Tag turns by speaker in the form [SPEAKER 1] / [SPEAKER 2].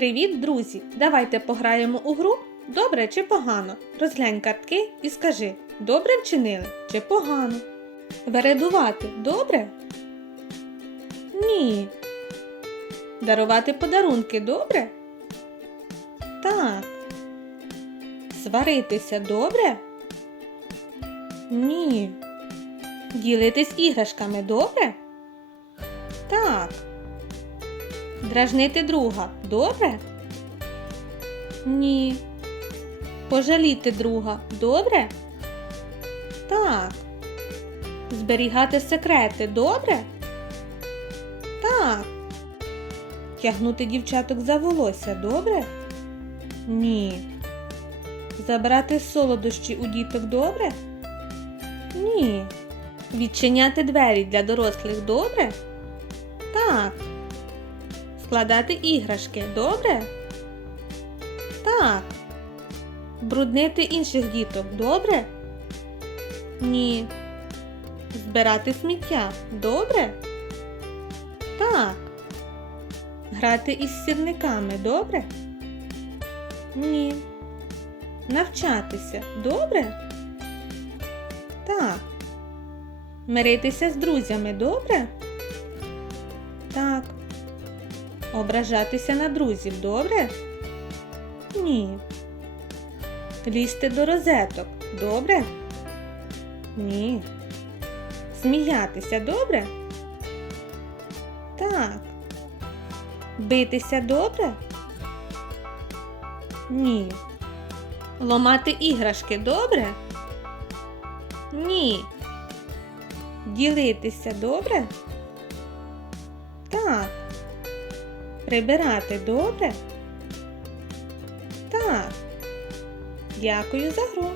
[SPEAKER 1] Привіт, друзі! Давайте пограємо у гру Добре чи погано? Розглянь картки і скажи, добре вчинили чи погано? Вередувати добре? Ні. Дарувати подарунки добре? Так. Сваритися добре? Ні. Ділитись іграшками добре? Так. Дражнити друга добре? Ні. Пожаліти друга добре? Так. Зберігати секрети добре? Так. Тягнути дівчаток за волосся добре? Ні. Забрати солодощі у діток добре? Ні. Відчиняти двері для дорослих добре? Так. Складати іграшки добре? Так. Бруднити інших діток добре? Ні. Збирати сміття добре? Так. Грати із сірниками добре? Ні. Навчатися добре? Так. Миритися з друзями добре? Так. Ображатися на друзів добре? Ні. Лізти до розеток добре? Ні. Сміятися добре? Так. Битися добре? Ні. Ломати іграшки добре? Ні. Ділитися добре? Так. Прибирати добре? Так. Дякую за гру.